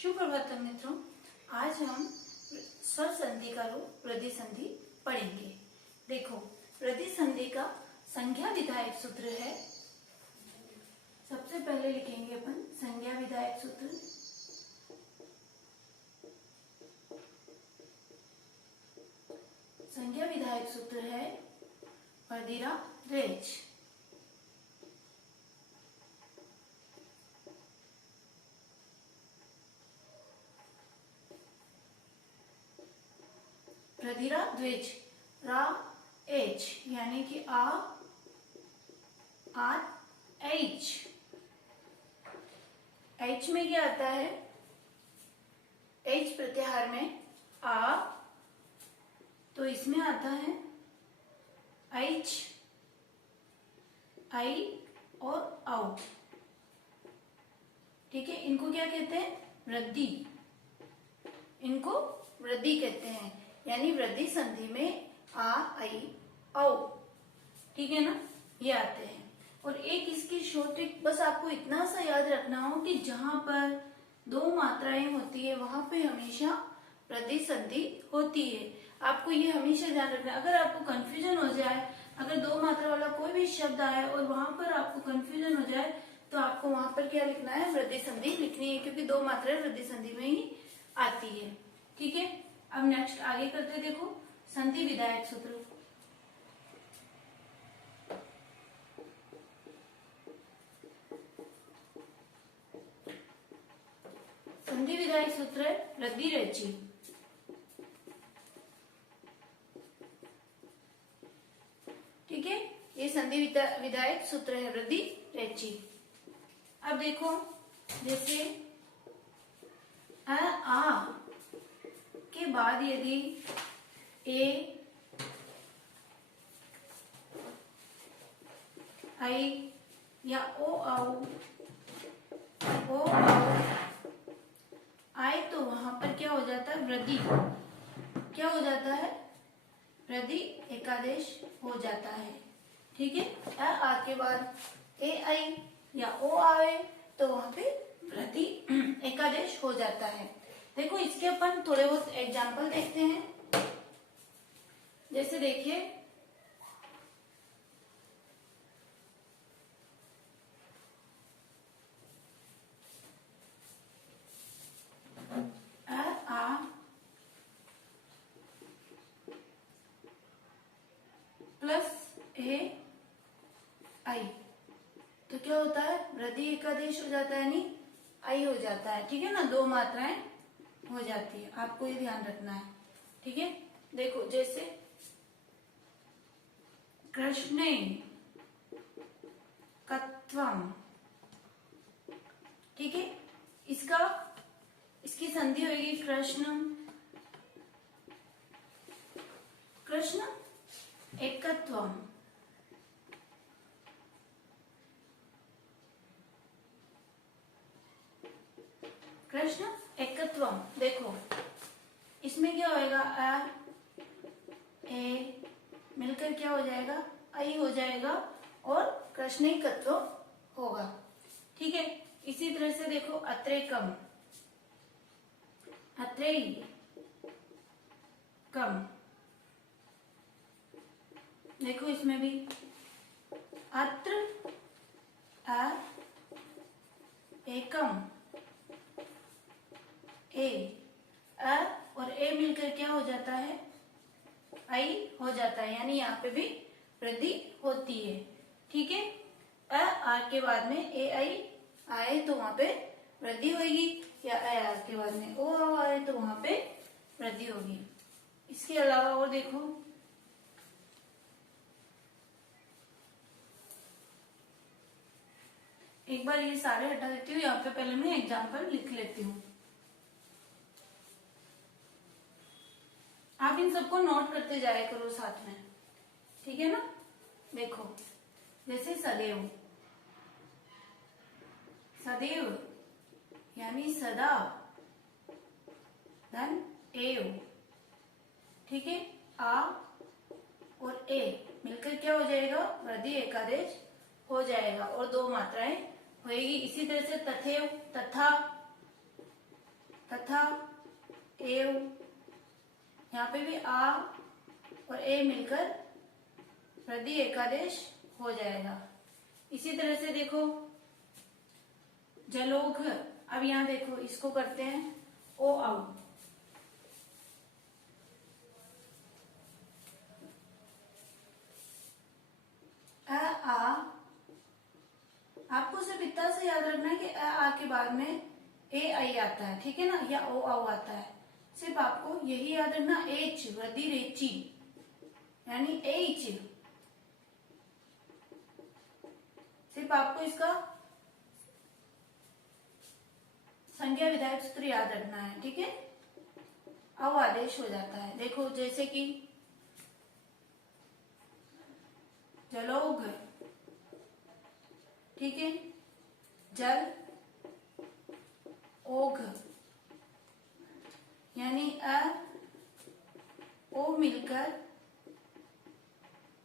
सुप्रभातम मित्रों, आज हम स्वर संधि का रूप वृद्धि संधि पढ़ेंगे। देखो, वृद्धि संधि का संज्ञा विधायक सूत्र है। सबसे पहले लिखेंगे अपन संज्ञा विधायक सूत्र। संज्ञा विधायक सूत्र है वर्दिरा रेच। वर्दिरा द्विज रा एच यानी कि आ एच। एच में क्या आता है? एच प्रत्याहार में आ, तो इसमें आता है एच, आई और आउ। ठीक है, इनको क्या कहते हैं? वृद्धि। इनको वृद्धि कहते हैं, यानी वृद्धि संधि में आ, आई, औ। ठीक है ना, ये आते हैं। और एक इसकी शॉर्ट ट्रिक, बस आपको इतना सा याद रखना हो कि जहां पर दो मात्राएं होती है वहां पे हमेशा वृद्धि संधि होती है। आपको ये हमेशा ध्यान रखना। अगर आपको कंफ्यूजन हो जाए, अगर दो मात्रा वाला कोई भी शब्द आए और वहां पर आपको कंफ्यूजन हो जाए, तो आपको वहां पर क्या लिखना है? वृद्धि संधि लिखनी है, क्योंकि दो मात्राएं वृद्धि संधि में ही आती है। ठीक है, अब नेक्स्ट आगे करते। देखो, संधि विधायक सूत्र। संधि विधायक सूत्र है वृद्धि रेची। ठीक है, ये संधि विधायक सूत्र है वृद्धि रेची। अब देखो, जैसे आ के बाद यदि ए, आई या ओ आओ, ओ आए, तो वहां पर क्या हो जाता है? वृद्धि। क्या हो जाता है? वृद्धि एकादेश हो जाता है। ठीक है, आ के बाद ए आई या ओ आए, तो वहां पे वृद्धि एकादेश हो जाता है। देखो, इसके अपन थोड़े बहुत एग्जाम्पल देखते हैं। जैसे देखिए, आ प्लस ए आई, तो क्या होता है? वृद्धि एकादेश हो जाता है, यानी आई हो जाता है। ठीक है ना, दो मात्राएं हो जाती है, आपको ये ध्यान रखना है। ठीक है, देखो, जैसे कृष्णे कत्वम। ठीक है, इसकी संधि होगी कृष्ण एकत्वम। कृष्ण एकत्वम। देखो, इसमें क्या होएगा? आ ए मिलकर क्या हो जाएगा? आई हो जाएगा और कृष्ण एकत्व होगा। ठीक है, इसी तरह से देखो, अत्रेकम, अत्रेयी कम। देखो, इसमें भी अत्र एकम, ए और ए मिलकर क्या हो जाता है? आई हो जाता है, यानी यहाँ पे भी वृद्धि होती है। ठीक है, आ के बाद में ए आई आए तो वहां पे वृद्धि होगी, या आ के बाद में ओ आए तो वहां पे वृद्धि होगी। इसके अलावा और देखो, एक बार ये सारे हटा देती हूँ, यहाँ पे पहले मैं एग्जाम्पल लिख लेती हूँ। आप इन सबको नोट करते जाया करो साथ में। ठीक है ना, देखो, जैसे सदैव, सदैव यानी सदा, धन एव। ठीक है, आ और ए मिलकर क्या हो जाएगा? वृद्धि एकादेश हो जाएगा और दो मात्राएं होएगी। इसी तरह से तथेव, तथा, यहाँ पे भी आ और ए मिलकर वृद्धि एकादेश हो जाएगा। इसी तरह से देखो जलोघ, अब यहाँ देखो इसको करते हैं ओ आउ, आ, आपको सिर्फ इतना से याद रखना है कि आ के बाद में ए आई आता है, ठीक है ना, या ओ आउ आता है। सिर्फ आपको यही याद रखना, एच वृद्धि रेची यानी एच, सिर्फ आपको इसका संज्ञा विधायक सूत्र याद रखना है, ठीक है। अव आदेश हो जाता है। देखो जैसे कि जलोघ, ठीक है, जल ओघ यानी अ ओ मिलकर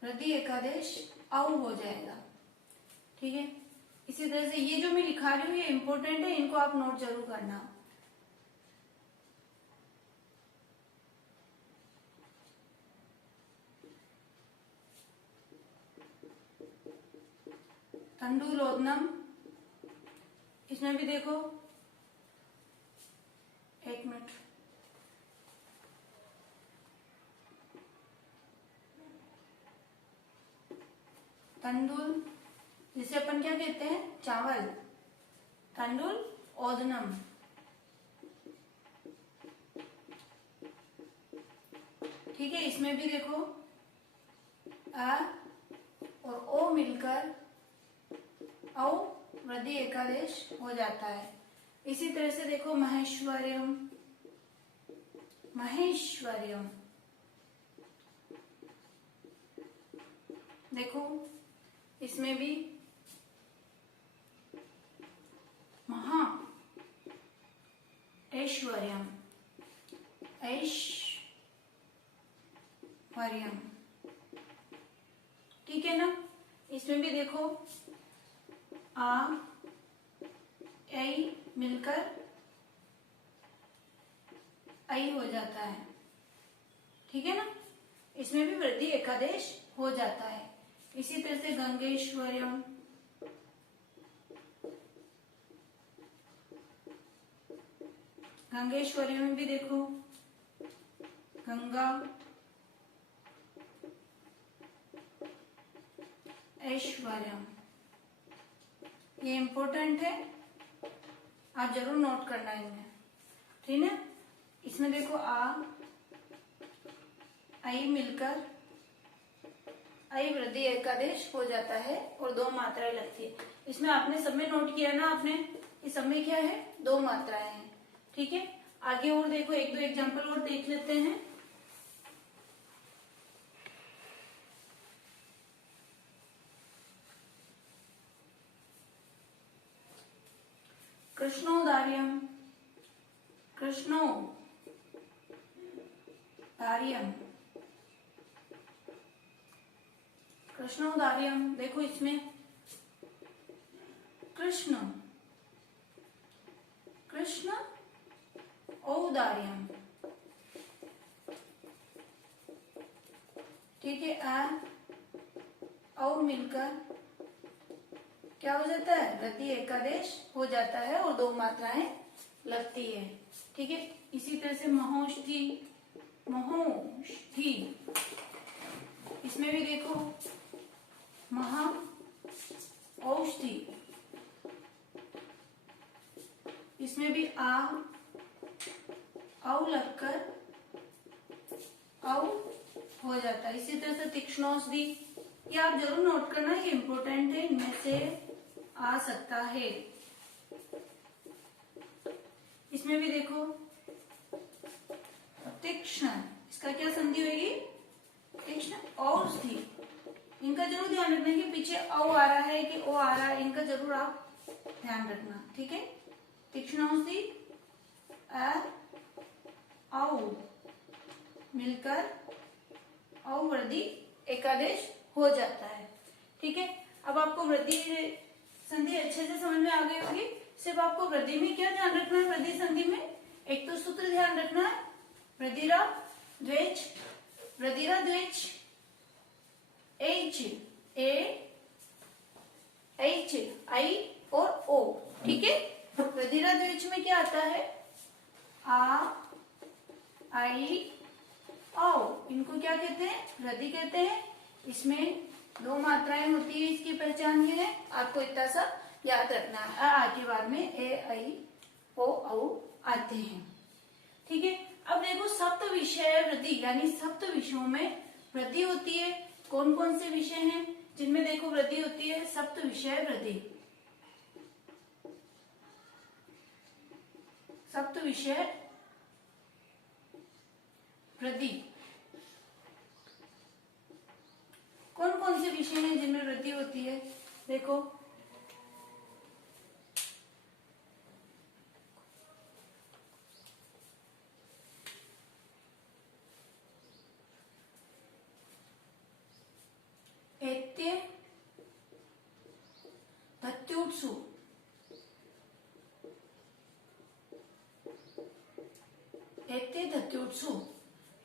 वृद्धि एकादेश औ हो जाएगा, ठीक है। इसी तरह से ये जो मैं लिखा रही हूँ ये इंपॉर्टेंट है, इनको आप नोट जरूर करना। तंडुलोदनम, इसमें भी देखो, एक मिनट, तंडुल जिसे अपन क्या कहते हैं, चावल, तंडुल ओदनम, ठीक है। इसमें भी देखो आ और ओ मिलकर औ वृद्धि एकादेश हो जाता है। इसी तरह से देखो महेश्वर्यम, महेश्वर्यम, देखो इसमें भी महा ऐश्वर्यम, ऐश्वर्यम, ठीक है ना। इसमें भी देखो आ ऐ मिलकर आई हो जाता है, ठीक है ना। इसमें भी वृद्धि एकादेश हो जाता है। इसी तरह से गंगेश्वर्यम, गंगेश्वर्यम में भी देखो गंगा ऐश्वर्यम, ये इंपॉर्टेंट है, आप जरूर नोट करना इनमें, ठीक है। इसमें देखो आ आई मिलकर आई वृद्धि एकादेश हो जाता है और दो मात्राएं लगती है। इसमें आपने सब में नोट किया ना, आपने इस सब में क्या है, दो मात्राएं हैं, ठीक है। आगे और देखो एक दो एग्जांपल और देख लेते हैं। कृष्णोदार्यम, कृष्णोदार्यम, कृष्णोदार्यम, देखो इसमें कृष्ण, कृष्ण औदार्यम, ठीक है। औ मिलकर क्या हो जाता है, वृद्धि एकादेश हो जाता है और दो मात्राएं लगती है, ठीक है। इसी तरह से महोषधि, महोषधि, इसमें भी देखो महा औषधि, इसमें भी आ औ लगकर औ हो जाता है। इसी तरह से तीक्ष्णौषधि, ये आप जरूर नोट करना, ये इंपॉर्टेंट है, इनमें से आ सकता है। इसमें भी देखो तीक्ष्ण, इसका क्या संधि होगी, तीक्ष्ण औषधि, इनका जरूर ध्यान रखना कि पीछे औ आ रहा है कि ओ आ रहा है, इनका जरूर आप ध्यान रखना, ठीक है। तीक्ष्ण औषधि औ मिलकर औ वृद्धि एकादेश हो जाता है, ठीक है। अब आपको वृद्धि संधि अच्छे से समझ में आ गई होगी। सिर्फ आपको वृद्धि में क्या ध्यान रखना है, वृद्धि संधि में एक तो सूत्र ध्यान रखना है, वृद्धिराव द्वेज, वृद्धिरा द्वेज, एच, ए एच आई और ओ, ठीक है। वृद्धिरा द्वेज में क्या आता है, आ आई आओ, इनको क्या कहते हैं, वृद्धि कहते हैं। इसमें दो मात्राएं होती है, इसकी पहचान ये है, आपको इतना सा याद रखना है। आ के बाद में ए आई ओ औ आते हैं, ठीक है। अब देखो सप्त विषय वृद्धि, यानी सप्त विषयों में वृद्धि होती है। कौन कौन से विषय हैं जिनमें देखो वृद्धि होती है, सप्त विषय वृद्धि, सप्त विषय वृद्धि। कौन कौन से विषय हैं जिनमें वृद्धि होती है, देखो एत्य धत्युत्सु, एत्य धत्युत्सु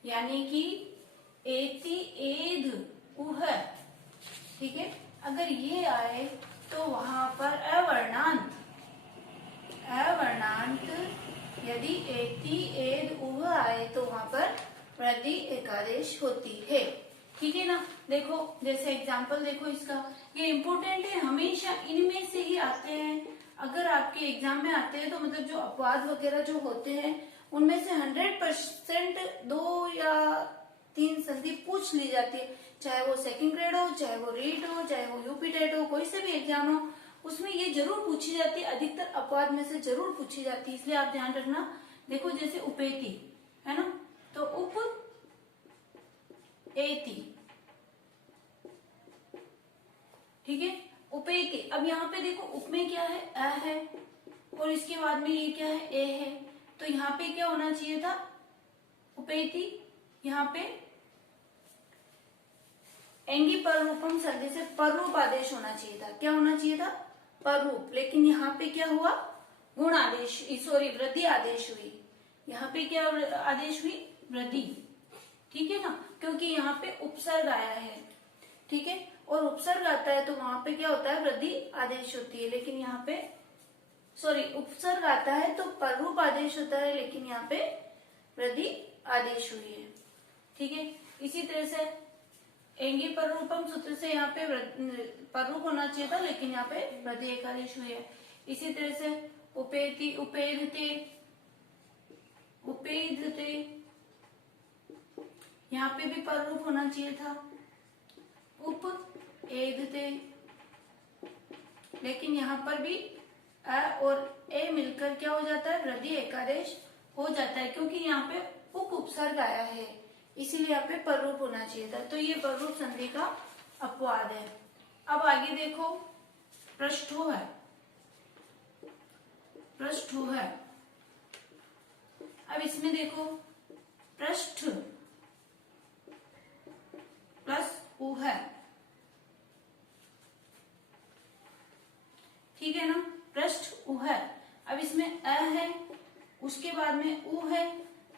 यानी कि एति एद उह, ठीक है। अगर ये आए तो वहां पर अवर्णांत, अवर्णांत यदि एति एद उह आए तो वहां पर वृद्धि एकादेश होती है, ठीक है ना। देखो जैसे एग्जाम्पल देखो इसका, ये इम्पोर्टेंट है, हमेशा इनमें से ही आते हैं। अगर आपके एग्जाम में आते हैं तो मतलब जो अपवाद वगैरह जो होते हैं उनमें से 100% 2 या 3 संधि पूछ ली जाती है, चाहे वो सेकंड ग्रेड हो, चाहे वो रीट हो, चाहे वो यूपी टेट हो, कोई से भी एग्जाम हो, उसमें ये जरूर पूछी जाती है, अधिकतर अपवाद में से जरूर पूछी जाती है, इसलिए आप ध्यान रखना। देखो जैसे उपेति है ना, तो उप एति, ठीक है, उपेति। अब यहाँ पे देखो उप में क्या है, अ है, और इसके बाद में ये क्या है, ए है, तो यहाँ पे क्या होना चाहिए था, उपेति, यहाँ पे एंगी पर रूपम संधि से पररूप आदेश होना चाहिए था। क्या होना चाहिए था, पररूप, लेकिन यहाँ पे क्या हुआ, गुण आदेश, सॉरी वृद्धि आदेश हुई। यहाँ पे क्या आदेश हुई, वृद्धि, ठीक है ना, क्योंकि यहाँ पे उपसर्ग आया है, ठीक है, और उपसर्ग आता है तो वहां पे क्या होता है, वृद्धि आदेश होती है। लेकिन यहाँ पे सॉरी उपसर्ग आता है तो पररूप आदेश होता है, लेकिन यहाँ पे वृद्धि आदेश हुई है, ठीक है। इसी तरह से एंगी पररूपम सूत्र से यहाँ पे पररूप होना चाहिए था, लेकिन यहाँ पे वृद्धि एकादेश हुई है। इसी तरह से उपेति, उपेदते, उपेदते, यहाँ पे भी पररूप होना चाहिए था, उप एदते, लेकिन यहाँ पर भी अ और ए मिलकर क्या हो जाता है, वृद्धि एकादेश हो जाता है, क्योंकि यहाँ पे उप उपसर्ग आया है, इसीलिए यहाँ पे पररूप होना चाहिए था। तो ये पररूप संधि का अपवाद है। अब आगे देखो पृष्ठो है, पृष्ठो है। अब इसमें देखो पृष्ठ प्लस उ है, ठीक है ना, पृष्ठ उ है। अब इसमें अ है, उसके बाद में उ है,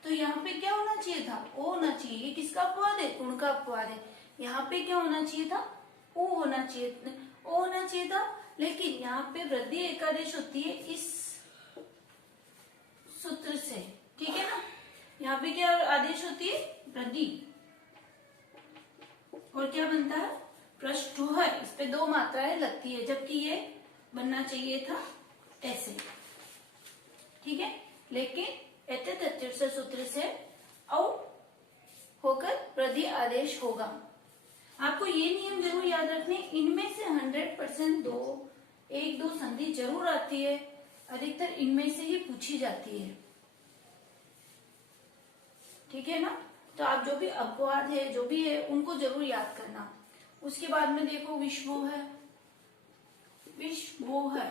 तो यहाँ पे क्या होना चाहिए था, ओ होना चाहिए। ये किसका अपवाद है, गुण का अपवाद है। यहाँ पे क्या होना चाहिए था, ओ होना चाहिए, ओ होना चाहिए था, लेकिन यहाँ पे वृद्धि एकादेश होती है इस सूत्र से, ठीक है ना। यहाँ पे क्या आदेश होती है, वृद्धि, और क्या बनता है, पृष्ठो है। इस पे दो मात्राएं लगती है, जबकि ये बनना चाहिए था ऐसे, ठीक है। लेकिन एत्य सूत्र से औ होकर वृद्धि आदेश होगा। आपको ये नियम जरूर याद रखने, इनमें से 100% एक दो संधि जरूर आती है, अधिकतर इनमें से ही पूछी जाती है, ठीक है ना। तो आप जो भी अपवाद है, जो भी है, उनको जरूर याद करना। उसके बाद में देखो विश्वो है, विश्वो है,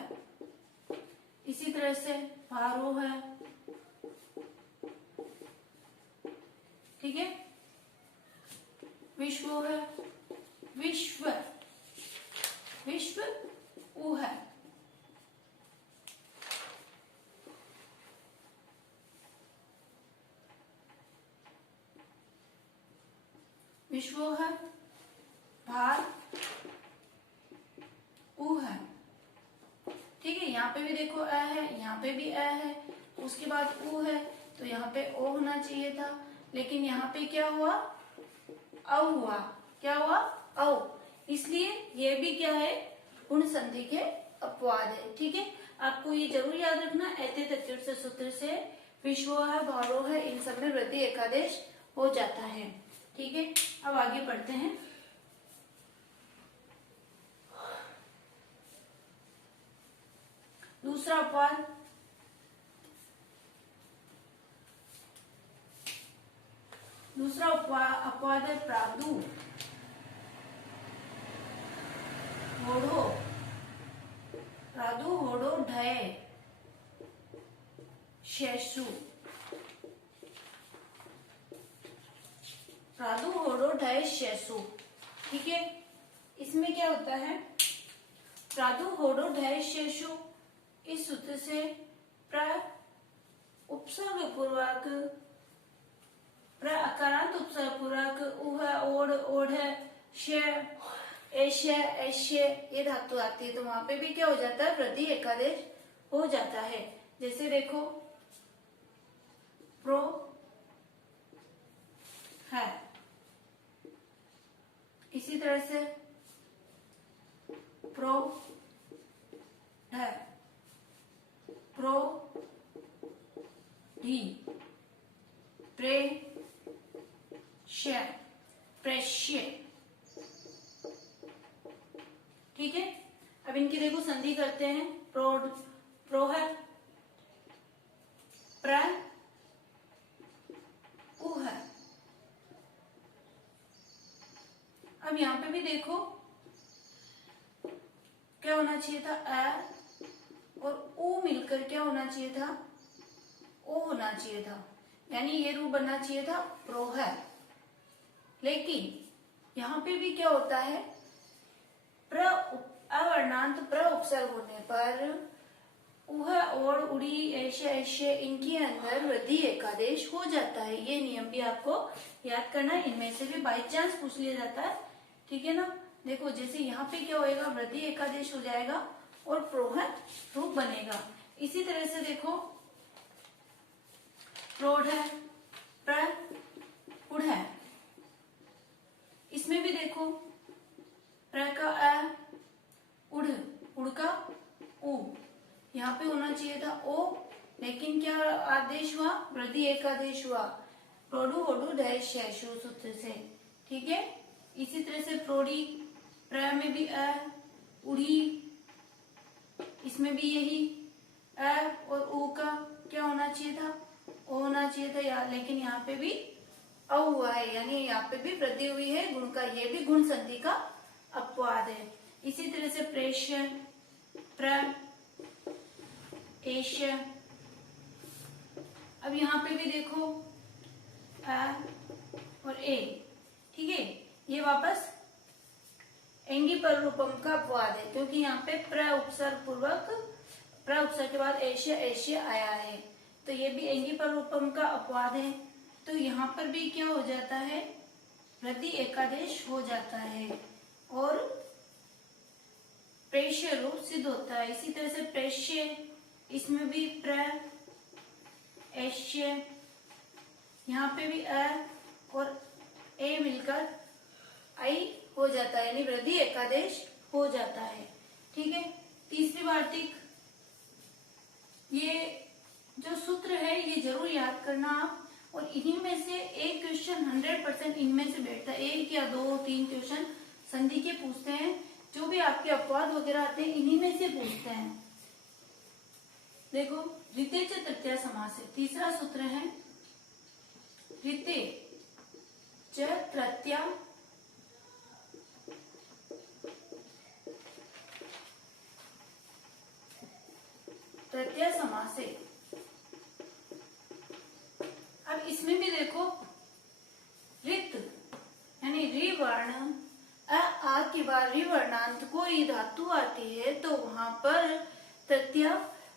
इसी तरह से भारो है, ठीक है, विश्वो है, विश्व, विश्व उ है, विश्व है, भार ऊ है। ठीक है, यहाँ पे भी देखो अ है, यहाँ पे भी अ है, उसके बाद ऊ है, तो यहाँ पे ओ होना चाहिए था, लेकिन यहाँ पे क्या हुआ, औ हुआ। क्या हुआ, औ। इसलिए ये भी क्या है, गुण संधि के अपवाद है। ठीक है, आपको ये जरूर याद रखना, ऐते तत्पुरुष सूत्र से विश्व है, भारो है, इन सब में वृद्धि एकादेश हो जाता है। ठीक है, अब आगे पढ़ते हैं। दूसरा अपवाद, अपवाद है प्रादु होड़ो, प्रादु होड़ो ढय शेषु, प्रादु होड़ो ढय शेषु। ठीक है, इसमें क्या होता है, प्रादु होड़ो ढय शेषु, इस सूत्र से प्र उपसर्ग पूर्वक, प्र अकारांत उपसर्ग पूर्वक उह, ओढ़, ओढ़, श, एश्य, ऐश्य ये धातु आती है, तो वहां पे भी क्या हो जाता है, वृद्धि एकादेश हो जाता है। जैसे देखो प्रो है, इसी तरह से प्रो है, प्रो डी, प्रे श, प्रेष्य। ठीक है, अब इनकी देखो संधि करते हैं। प्रो, प्रो है, प्र उ है। अब यहां पे भी देखो क्या होना चाहिए था, अ और ऊ मिलकर क्या होना चाहिए था, ओ होना चाहिए था, यानी ये रूप बनना चाहिए था प्रो है। लेकिन यहां पे भी क्या होता है, अवर्णांत प्र उपसर्ग होने पर उह, ओढ़, उड़ी, ऐश्य, ऐश्य इनके अंदर वृद्धि एकादेश हो जाता है। ये नियम भी आपको याद करना है, इनमें से भी बाई चांस पूछ लिया जाता है। ठीक है ना, देखो जैसे यहाँ पे क्या होएगा, वृद्धि एकादेश हो जाएगा और प्रोह रूप बनेगा। इसी तरह से देखो प्रोढ़ है, प्र उड़ है, इसमें भी देखो प्र का अ, उड़, उड़ का उ, यहाँ पे होना चाहिए था ओ, लेकिन क्या आदेश हुआ, वृद्धि एकादेश हुआ, प्रोडु होडु ढय शेषु सूत्र से। ठीक है, इसी तरह से प्रोड़ी, प्र में भी अ, उड़ी, इसमें भी यही अ और उ का क्या होना चाहिए था, ओ होना चाहिए था यार, लेकिन यहाँ पे भी अ हुआ है, यानी यहाँ पे भी वृद्धि हुई है गुण का, ये भी गुण संधि का अपवाद है। इसी तरह से प्रेष्य, प्र, एश्य। अब यहाँ पे भी देखो अ और ए। ठीक है, ये वापस एंगी पर रूपम का अपवाद है, क्योंकि यहाँ पे प्र उपसर्ग पूर्वक, प्र उपसर्ग के बाद एश्य, ऐश्य आया है, तो ये भी एंगी पर रूपम का अपवाद है। तो यहाँ पर भी क्या हो जाता है, वृद्धि एकादेश हो जाता है और प्रेष्य रूप सिद्ध होता है। इसी तरह से प्रेष्य, इसमें भी प्र, ऐश्य, यहाँ पे भी अ और ए मिलकर आई हो जाता है, यानी वृद्धि एकादेश हो जाता है। ठीक है, तीसरी वार्तिक, ये जो सूत्र है ये जरूर याद करना आप, और इन्हीं में से एक क्वेश्चन 100% इनमें से बैठता है, एक या दो तीन क्वेश्चन संधि के पूछते हैं, जो भी आपके अपवाद वगैरह आते हैं इन्हीं में से पूछते हैं। देखो ऋते च तृतीया समास है, तीसरा सूत्र है ऋते च तृतीया तृतीया समास है। अब इसमें भी देखो ऋत यानी रि वर्ण, आ के बाद रि वर्णांत कोई धातु आती है तो वहां पर तृतीया,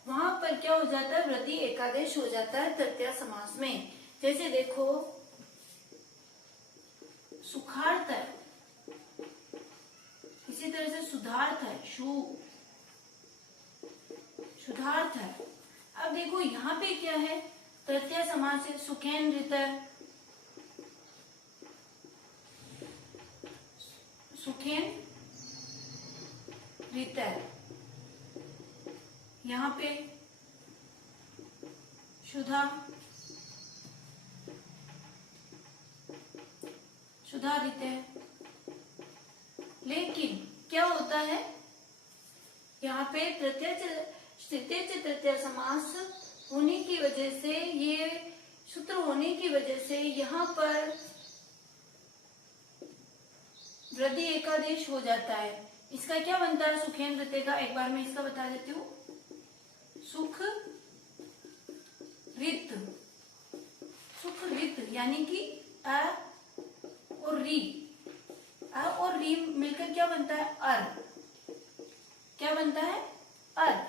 वहां पर क्या हो जाता है, वृद्धि एकादेश हो जाता है तृतीया समास में। जैसे देखो सुखार्थ है, इसी तरह से सुधार्थ है, शुद्धार्थ है। अब देखो यहाँ पे क्या है, तृतीय समास है, सुखेन ऋत, सुखेन ऋत, यहाँ पे शुद्धा, शुद्धा ऋत है। लेकिन क्या होता है, यहाँ पे तृतीय समास होने की वजह से, ये सूत्र होने की वजह से यहाँ पर वृद्धि एकादेश हो जाता है। इसका क्या बनता है सुखेन ऋत का, एक बार मैं इसका बता देती हूँ। सुख ऋत, सुख ऋत यानी कि अ और री, अ और री मिलकर क्या बनता है, अर, क्या बनता है, अर।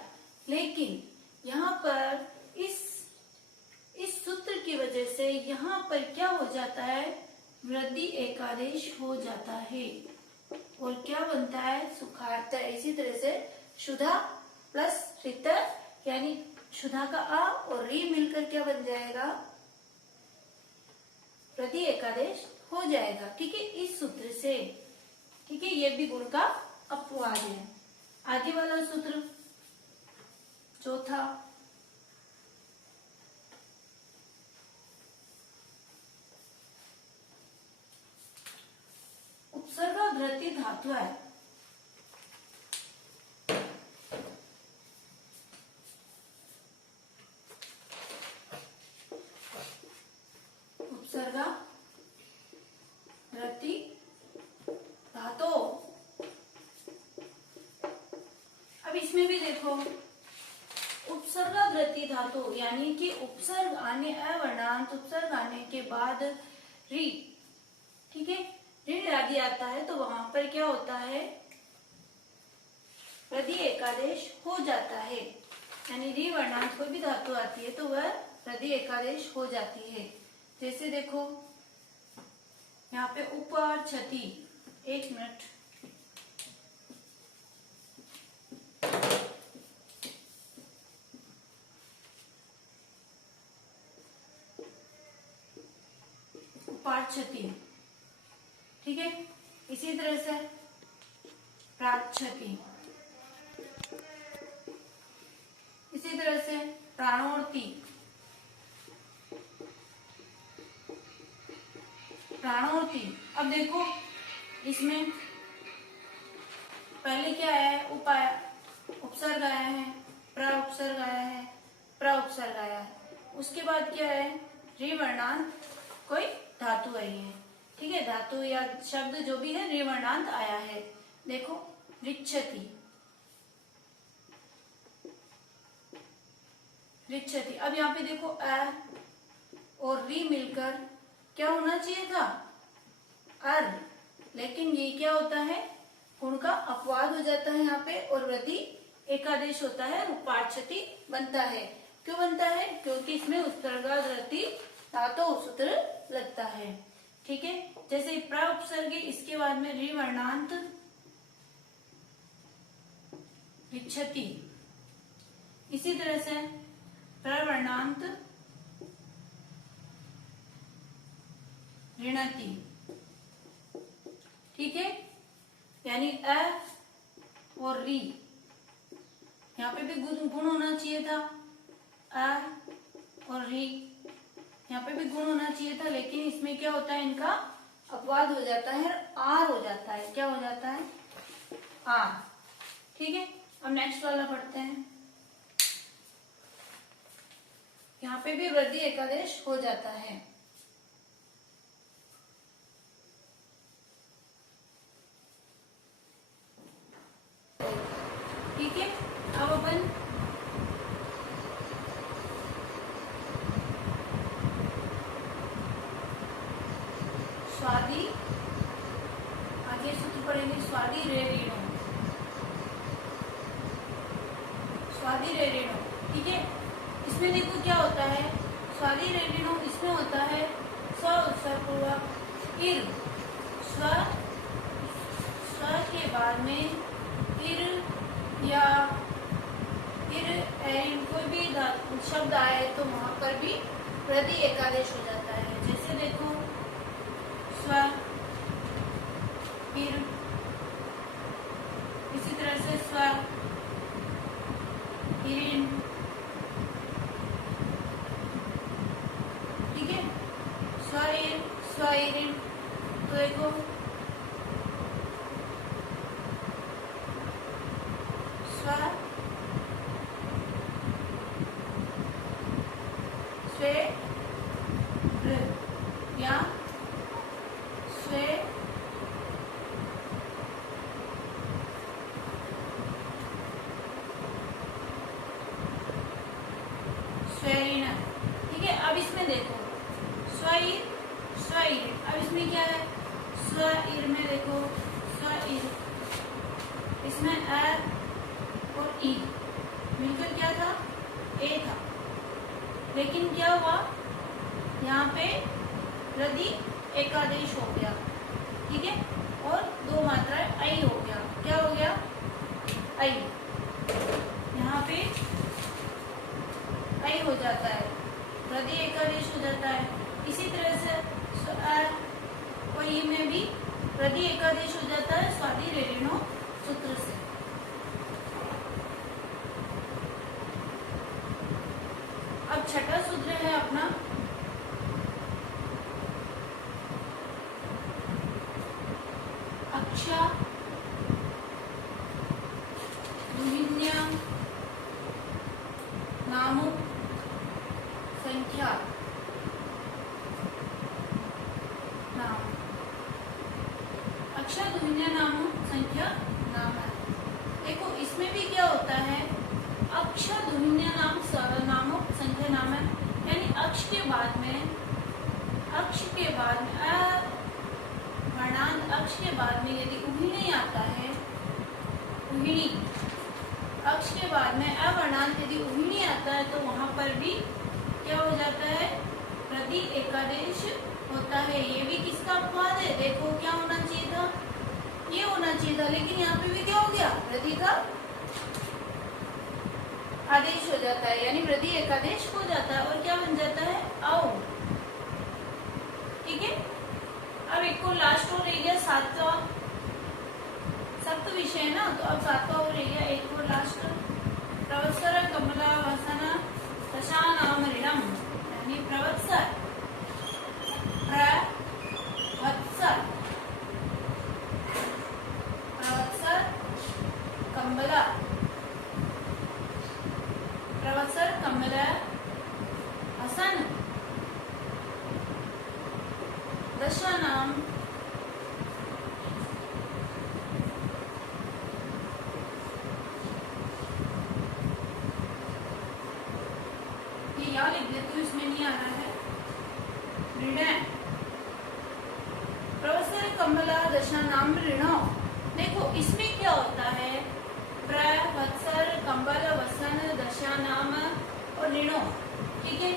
लेकिन यहाँ पर इस सूत्र की वजह से यहाँ पर क्या हो जाता है, वृद्धि एकादेश हो जाता है और क्या बनता है, सुखार्थ। इसी तरह से शुद्धा प्लस ऋत यानी शुद्धा का आ और री मिलकर क्या बन जाएगा, वृद्धि एकादेश हो जाएगा। ठीक है, इस सूत्र से, ठीक है, ये भी गुण का अपवाद है। आगे वाला सूत्र चौथा, उपसर्गाग्रती धातु है, उपसर्गाग्रती धातु। अब इसमें भी देखो, उपसर्गाग्रती धातु यानी कि उपसर्ग आने, अवर्णांत उपसर्ग आने के बाद री, ठीक है, ऋण आदि आता है तो वहां पर क्या होता है, वृद्धि एकादेश हो जाता है। यानी री वर्णांत कोई भी धातु आती है तो वह वृद्धि एकादेश हो जाती है। जैसे देखो यहाँ पे ऊपर क्षति, एक मिनट, उपाक्षति, ठीक है, इसी तरह से प्राक्षति, इसी तरह से प्राणोर्ती, प्राणोर्ती। अब देखो इसमें पहले क्या आया है, उपसर्ग आया है, उपसर्ग आया है, उपसर्ग आया है, उसके बाद क्या है, री वर्णांत कोई धातु आई है, ठीक है, धातु या शब्द जो भी है री वर्णांत आया है। देखो ऋक्षति, ऋक्षति। अब यहाँ पे देखो अ और री मिलकर क्या होना चाहिए था, अर, लेकिन ये क्या होता है, गुण का अपवाद हो जाता है यहाँ पे और वृद्धि एकादेश होता है, उपाक्षति बनता है। क्यों बनता है, क्योंकि इसमें उपसर्गाग्रती धातु सूत्र लगता है। ठीक है, जैसे प्र उपसर्ग, इसके बाद में री वर्णांत ऋक्षति, इसी तरह से प्रवर्णांत ऋणति। ठीक है, यानी अ और री, यहाँ पे भी गुण होना चाहिए था, अ और री, यहाँ पे भी गुण होना चाहिए था, लेकिन इसमें क्या होता है, इनका अपवाद हो जाता है, आर हो जाता है। क्या हो जाता है, आर। ठीक है, अब नेक्स्ट वाला पढ़ते हैं। यहाँ पे भी वृद्धि एकादेश हो जाता है। ठीक है, अब अपन स्वादी, आगे सूत्र पढ़ेंगे, स्वादी रे ऋणो, स्वादी रे ऋणो। ठीक है, इसमें देखो क्या होता है, स्वादी रे ऋणो, इसमें होता है स उत्सर्ग पूर्वक इर, स्व स्व के बाद में इर या कोई भी शब्द आए तो वहां पर भी वृद्धि एकादेश हो जाता है। जैसे देखो स्व, इर, इसी तरह से स्व, इरिन, ठीक है, स्वइर, स्वइरिन। तो देखो स्व, स्वे, या स्वे, स्वैरिण। ठीक है, अब इसमें देखो स्वइर, स्वइर। अब इसमें क्या है, स्वइर में देखो स्वइर, इसमें अ और ई मिलकर क्या था, ए था। लेकिन क्या हुआ, यहाँ पे वृद्धि एकादेश हो गया, ठीक है, और दो मात्राएं आई हो गया। क्या हो गया, आई, यहाँ पे आई हो जाता है, वृद्धि एकादेश हो जाता है। इसी तरह से और ई में भी वृद्धि एकादेश हो जाता है स्वादि रेणु सूत्र से। अब छठा सूत्र है अपना अक्षा दुहिन्या नामु संख्या नाम। अक्षा दुहिन्या नामु संख्या नाम है। देखो इसमें भी क्या होता है, अक्ष दुहिन्या नाम नामक संख्या नाम है, यानी अक्ष के बाद में वर्णांत अक्ष के बाद में यदि उहिणी आता है, उहिणी अक्ष के बाद में अवर्णांत यदि उहिणी आता है तो वहां पर भी क्या हो जाता है, वृद्धि एकादेश होता है। ये भी किसका अपवाद है, देखो क्या होना चाहिए था, ये होना चाहिए था, लेकिन यहाँ पे भी क्या हो गया, वृद्धि का आदेश हो जाता है, यानी वृद्धि एकादेश हो जाता है और क्या बन जाता है, औ। ठीक है, अब एक को लास्ट हो रह गया सातवां, सप्त विषय है ना, तो अब सातवां हो रह गया एक को लास्ट, प्रवत्सर कमला वसन दशानाम ऋणम, यानी प्रवत्सर, प्रवत्सर, प्रवत्सर कमला, प्रवत्सर कमला हसन दशानाम ये यहाँ लिख दे, तो इसमें नहीं आ रहा है, ऋण, प्रवत्सर कमला दशानाम ऋण। देखो इसमें क्या होता है, प्रवत्सर कंबल वसन दशानाम और ऋणों, ठीक है,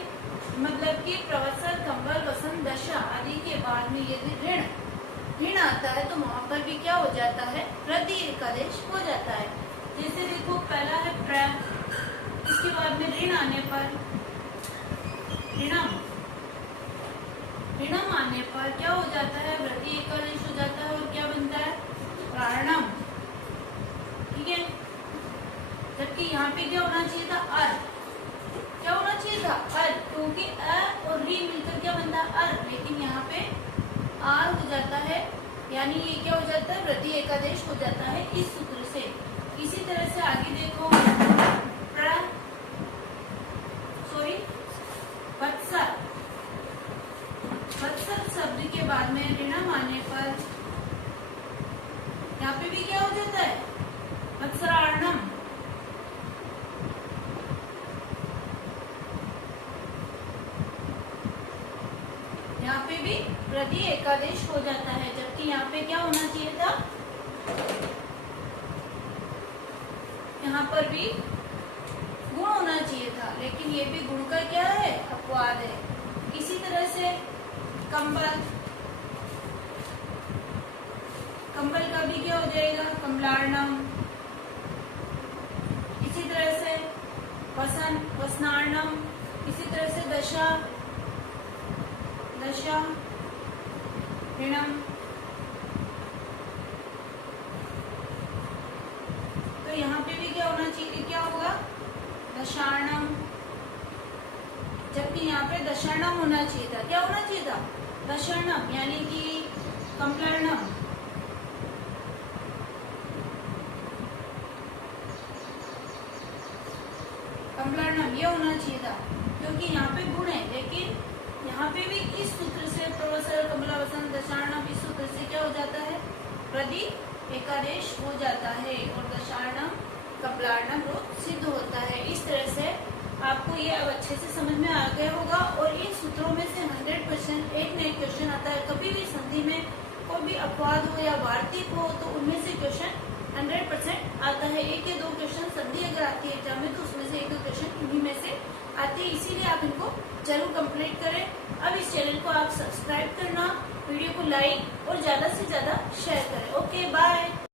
मतलब कि प्रवत्सर कंबल वसन दशा आदि के बाद में यदि ऋण आता है तो वहां पर भी क्या हो जाता है, वृद्धि एकादेश हो जाता है। जैसे देखो पहला है प्र, इसके बाद में ऋण आने पर ऋणम, ऋणम आने पर क्या हो जाता है, वृद्धि एकादेश हो जाता है और क्या बनता है, प्राणम। ठीक है, जबकि यहाँ पे क्या होना चाहिए था, अर, क्या होना चाहिए था, अर, क्योंकि अ और री मिलकर क्या बनता है, अर, लेकिन यहाँ पे आर हो जाता है, यानी ये क्या हो जाता है, वृद्धि एकादेश हो जाता है इस सूत्र से। इसी तरह से आगे देखो वत्सर, वत्सर शब्द के बाद में ऋणम आने पर यहाँ पे भी क्या हो जाता है, वत्सरार्णम, यहाँ पे भी वृद्धि एकादेश हो जाता है, जबकि यहाँ पे क्या होना चाहिए था, यहाँ पर भी गुण होना चाहिए था, लेकिन ये भी गुण का क्या है, अपवाद है। इसी तरह से कंबल, कंबल का भी क्या हो जाएगा, कम्बलार्णम। इसी तरह से वसन, वसनार्णम। इसी तरह से दशा, दशा ऋणम। तो यहाँ पे भी क्या होना चाहिए, क्या होगा, दशार्णम। जबकि यहाँ पे दशार्णम होना चाहिए था, क्या होना चाहिए था, दशार्णम, यानी कि कम्बलार्णम। कम्बलार्णम ये होना चाहिए था, क्योंकि यहाँ पे गुण है। लेकिन यहाँ पे भी इस सूत्र से प्रवसर कमलावसन दशार्णम, इस सूत्र से क्या हो जाता है, प्रदि एकादेश हो जाता है और दशार्णम कमलार्णम रूप सिद्ध होता है। इस तरह से आपको ये अब अच्छे से समझ में आ गया होगा। और इन सूत्रों में से 100% एक न एक क्वेश्चन आता है। कभी भी संधि में कोई भी अपवाद हो या वार्तिक हो तो उनमें से क्वेश्चन 100% आता है। एक या दो क्वेश्चन संधि अगर आती है एग्जाम में तो उसमें से एक दो क्वेश्चन इन्हीं में से आती है। इसीलिए आप इनको जरूर कंप्लीट करें। अब इस चैनल को आप सब्सक्राइब करना, वीडियो को लाइक और ज्यादा से ज्यादा शेयर करें। Okay, bye.